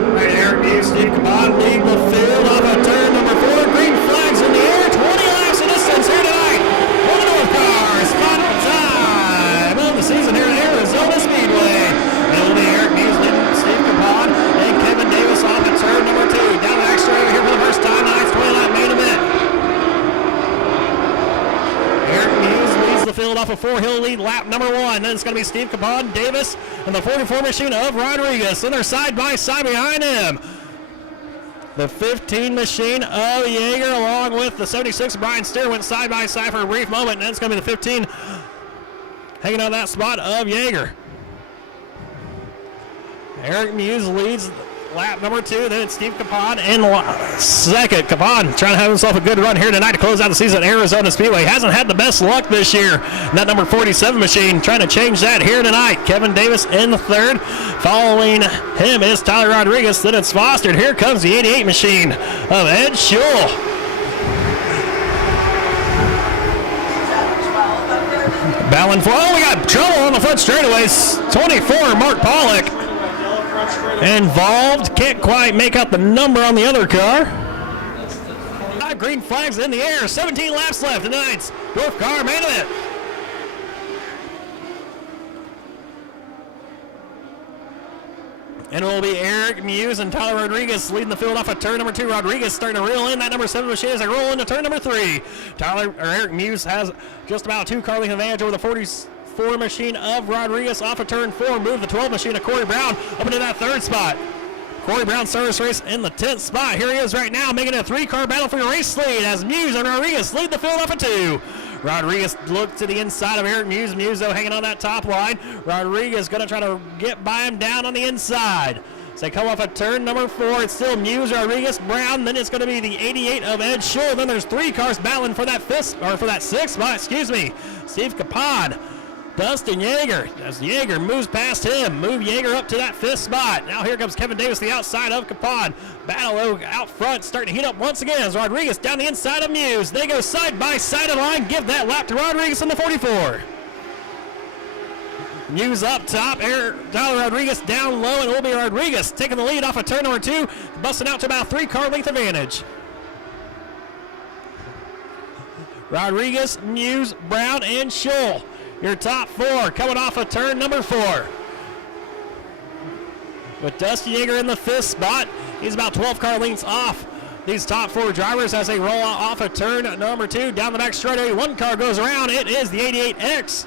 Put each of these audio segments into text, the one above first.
Right, Eric Muse, Steve Cabot lead the field off of turn number 4. Green flags in the air. 20 laps of distance here tonight for the Dwarf Cars. Final time of the season here at Arizona Speedway. It'll be Eric Muse leading Steve Cabot and Kevin Davis off at turn number 2. Down the back straight here for the first time tonight's 20-lap main event. Eric Muse leads the field off of 4. He'll lead lap number 1. Then it's going to be Steve Cabot, Davis, and the 44 machine of Rodriguez. And they're side by side behind him. The 15 machine of Yeager along with the 76 Brian Steer went side by side for a brief moment. And then it's going to be the 15 hanging on that spot of Yeager. Eric Muse leads lap number 2, then it's Steve Capon in second. Capon trying to have himself a good run here tonight to close out the season at Arizona Speedway. Hasn't had the best luck this year. And that number 47 machine trying to change that here tonight. Kevin Davis in the third. Following him is Tyler Rodriguez. Then it's Foster. Here comes the 88 machine of Ed Schull. Battling for, we got trouble on the front straightaways. 24, Mark Pollock. Involved, can't quite make out the number on the other car. 5 green flags in the air, 17 laps left in tonight's Dwarf Car Main event. And it will be Eric Muse and Tyler Rodriguez leading the field off of turn number 2. Rodriguez starting to reel in that number 7 machine as they roll into turn number 3. Eric Muse has just about a 2-car length advantage over the 44 machine of Rodriguez off of turn 4. Move the 12 machine of Corey Brown up into that 3rd spot. Corey Brown service race in the 10th spot. Here he is right now making a 3-car battle for your race lead as Muse and Rodriguez lead the field off of 2. Rodriguez looks to the inside of Eric Muse. Muse, though, hanging on that top line. Rodriguez going to try to get by him down on the inside. As they come off of turn number 4, it's still Muse, Rodriguez, Brown. Then it's going to be the 88 of Ed Schull. Then there's 3 cars battling for that 6th spot. Excuse me. Steve Capon, Dustin Yeager. As Yeager moves past him, move Yeager up to that 5th spot. Now here comes Kevin Davis, the outside of Capon. Battle out front, starting to heat up once again as Rodriguez down the inside of Muse. They go side by side of the line. Give that lap to Rodriguez in the 44. Muse up top, Tyler Rodriguez down low, and it will be Rodriguez taking the lead off of turn number 2, busting out to about 3-car length advantage. Rodriguez, Muse, Brown, and Schull. Your top 4 coming off of turn number 4. With Dusty Yeager in the 5th spot, he's about 12-car lengths off these top 4 drivers as they roll off of turn number 2. Down the back straightaway, 1 car goes around. It is the 88X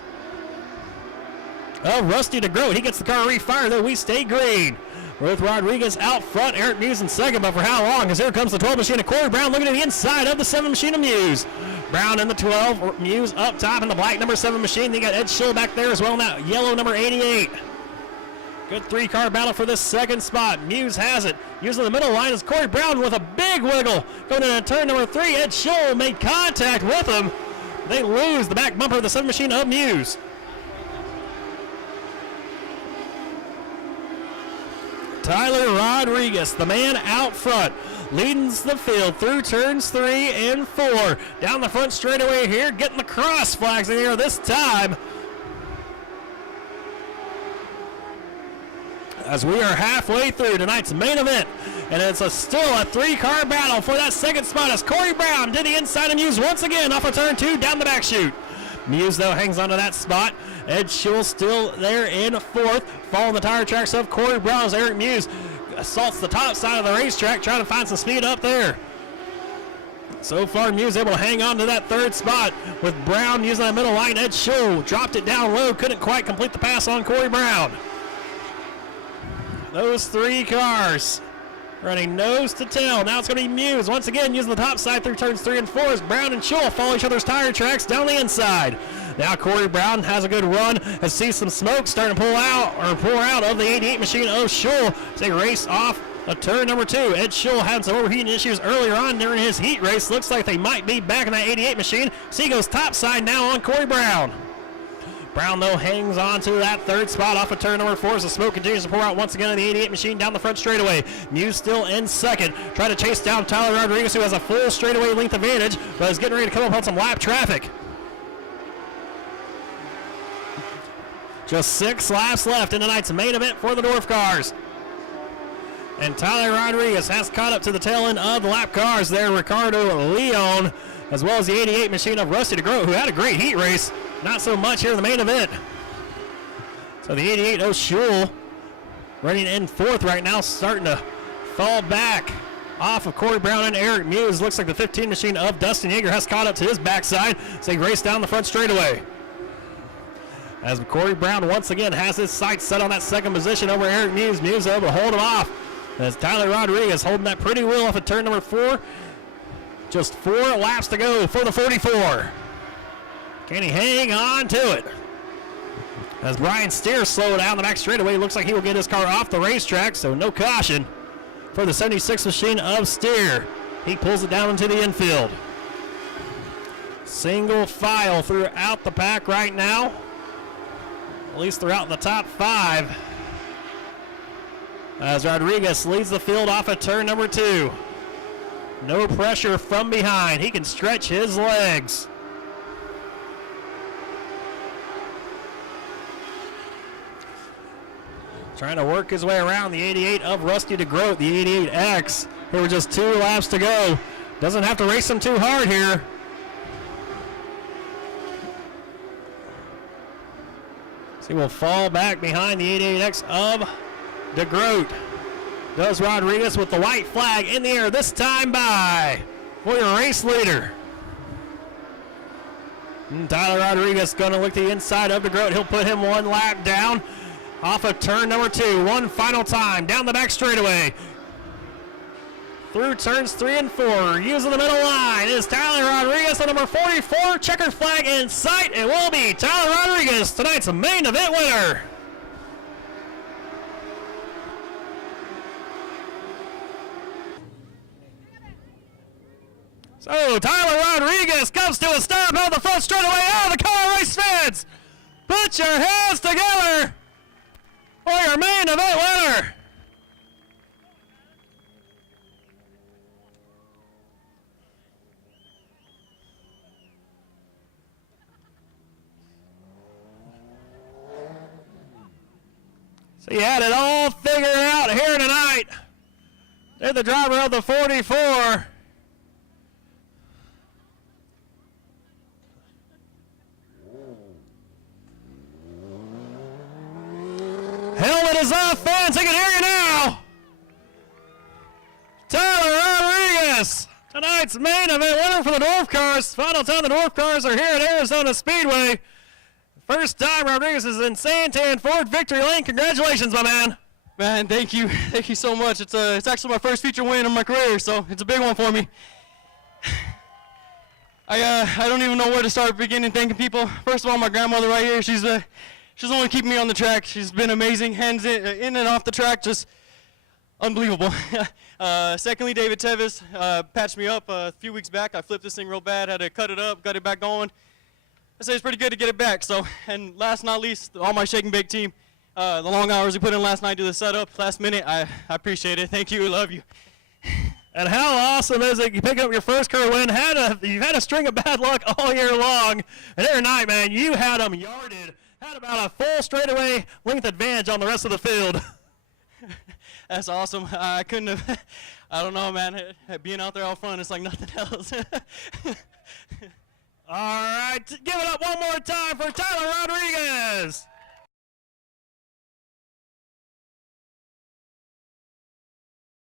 of Rusty DeGroat. He gets the car refired, though we stay green. With Rodriguez out front, Eric Muse in second, but for how long? Because here comes the 12 machine of Corey Brown looking at the inside of the 7 machine of Muse. Brown in the 12, Muse up top in the black number 7 machine. They got Ed Schull back there as well in that yellow number 88. Good 3-car battle for this 2nd spot. Muse has it. Using the middle line is Corey Brown with a big wiggle. Going into turn number 3, Ed Schull made contact with him. They lose the back bumper of the 7 machine of Muse. Tyler Rodriguez, the man out front, leads the field through turns 3 and 4. Down the front straightaway here, getting the cross flags in here this time. As we are halfway through tonight's main event, and it's still a 3-car battle for that 2nd spot as Corey Brown to the inside of Muse once again off of turn 2 down the back chute. Muse, though, hangs onto that spot. Ed Schull still there in 4th. Following the tire tracks of Corey Brown as Eric Muse assaults the top side of the racetrack, trying to find some speed up there. So far, Muse able to hang on to that 3rd spot with Brown using that middle line. Ed Schull dropped it down low, couldn't quite complete the pass on Corey Brown. Those 3 cars running nose to tail. Now it's going to be Muse once again using the top side through turns 3 and 4 as Brown and Schull follow each other's tire tracks down the inside. Now Corey Brown has a good run and sees some smoke starting to pour out of the 88 machine of Schull as they race off a turn number 2. Ed Schull had some overheating issues earlier on during his heat race. Looks like they might be back in that 88 machine. So he goes top side now on Corey Brown. Brown, though, hangs on to that 3rd spot off of turn number 4 as the smoke continues to pour out once again in the 88 machine down the front straightaway. Muse still in 2nd, trying to chase down Tyler Rodriguez, who has a full straightaway length advantage, but is getting ready to come up on some lap traffic. Just 6 laps left in tonight's main event for the Dwarf Cars. And Tyler Rodriguez has caught up to the tail end of the lap cars there. Ricardo Leon, as well as the 88 machine of Rusty DeGroat, who had a great heat race. Not so much here in the main event. So the 88 O'Shule running in fourth right now, starting to fall back off of Corey Brown and Eric Muse. Looks like the 15 machine of Dustin Yeager has caught up to his backside. So he raced down the front straightaway. As Corey Brown once again has his sights set on that second position over Eric Muse. Muse able to hold him off. As Tyler Rodriguez holding that pretty well off of turn number 4. Just 4 laps to go for the 44. Can he hang on to it? As Brian Steer slowed down the back straightaway, looks like he will get his car off the racetrack, so no caution for the 76 machine of Steer. He pulls it down into the infield. Single file throughout the pack right now, at least throughout the top 5. As Rodriguez leads the field off at turn number 2. No pressure from behind. He can stretch his legs. Trying to work his way around the 88 of Rusty DeGroat, the 88X. There were just 2 laps to go. Doesn't have to race him too hard here. So he will fall back behind the 88X of DeGroat. Does Rodriguez with the white flag in the air, this time by for your race leader. And Tyler Rodriguez going to look the inside of DeGroat. He'll put him 1 lap down off of turn number 2. One final time down the back straightaway. Through turns 3 and 4, using the middle line is Tyler Rodriguez, the number 44, checker flag in sight. It will be Tyler Rodriguez, tonight's main event winner. So Tyler Rodriguez comes to a stop on the front straightaway. Oh, the car race fans, put your hands together for your main event winner. So he had it all figured out here tonight. They're the driver of the 44. Helmet is off, fans. I can hear you now. Tyler Rodriguez, tonight's main event winner for the Dwarf Cars. Final time the Dwarf Cars are here at Arizona Speedway. First time Rodriguez is in Santan Ford Victory Lane. Congratulations, my man. Man, thank you. Thank you so much. It's actually my first feature win in my career, so it's a big one for me. I don't even know where to start beginning thanking people. First of all, my grandmother right here. She's the one keeping me on the track. She's been amazing, hands in and off the track, just unbelievable. Secondly, David Tevis patched me up a few weeks back. I flipped this thing real bad, had to cut it up, got it back going. I say it's pretty good to get it back. So, and last but not least, all my shake and bake team, the long hours we put in last night to the setup, last minute, I appreciate it. Thank you, love you. And how awesome is it? You pick up your first career win. You've had a string of bad luck all year long, and every night, man, you had them yarded. Had about a full straightaway length advantage on the rest of the field. That's awesome. I couldn't have. I don't know, man. Being out there all fun, it's like nothing else. All right, give it up one more time for Tyler Rodriguez.